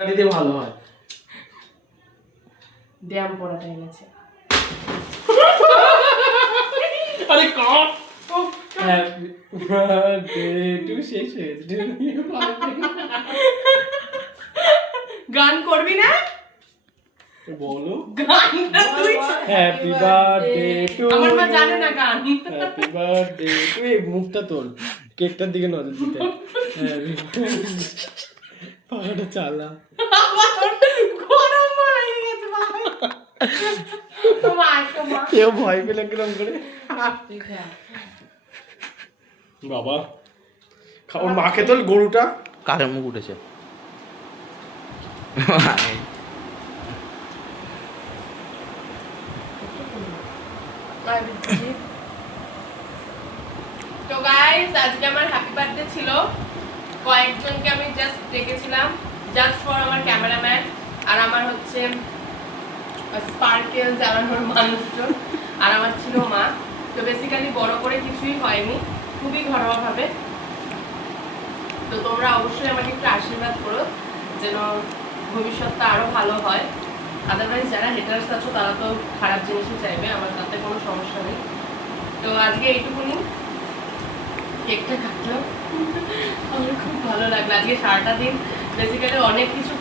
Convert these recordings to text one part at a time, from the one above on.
দিতে ভালো হয়। ব্যায়াম পড়াটা এনেছে। আরে কম হ্যাপি বার্থডে টু শেষ হয়েছে। গান করবি না? বলো গানটা তুই হ্যাপি বার্থডে টু আমার মা জানে না গান। হ্যাপি বার্থডে টু এই মুখটা তোল কেকটার দিকে নজর দিতে পাখাটা চালা গরম মনে গেছে ভাই। মা কেউ ভয় পেলে কিরম করে বাবা ওর মাকে তোল গরুটা কাকের মুখ উঠেছে। তো গাইস আজকে আমার হ্যাপি বার্থডে ছিল। কয়েকজনকে আমি জাস্ট ডেকেছিলাম জাস্ট ফর আমার ক্যামেরাম্যান আর আমার হচ্ছে স্পার্কেল জ্বালানোর মানুষজন আর আমার ছিল মা। তো বেসিক্যালি বড় করে কিছুই হয়নি, খুবই ঘরোয়াভাবে। তো তোমরা অবশ্যই আমাকে একটু আশীর্বাদ করো যেন ভবিষ্যৎটা আরো ভালো হয়। আদারওয়াইজ যারা হেটার্স আছো তারা তো খারাপ জিনিসই চাইবে, আমার তাতে কোনো সমস্যা নেই। তো আজকে এইটুকুনি, কেকটা কাটলো আমার খুব ভালো লাগলো। আজকে সারাটা দিন বেসিক্যালি অনেক কিছু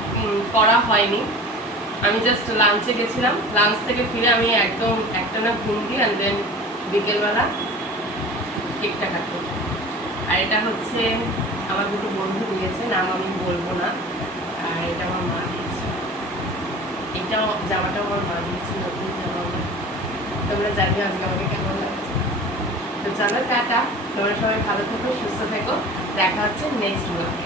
করা হয়নি, আমি জাস্ট লাঞ্চে গেছিলাম, লাঞ্চ থেকে ফিরে আমি একদম একটানা ঘুম দিই অ্যান্ড দেন বিকেলবেলা কেকটা কাটলো। আর এটা হচ্ছে আমার দুটো বন্ধু দিয়েছে, নাম আমি বলবো না। আর এটা আমার মা দিয়েছে, এটাও জামাটাও আমার মা দিয়েছে, নতুন জামা। তোমরা জানিও আজকে আমাকে কেমন লাগছে। তো চলো টাটা, তোমরা সবাই ভালো থেকো, সুস্থ থেকো, দেখা হচ্ছে নেক্সট ব্লগে।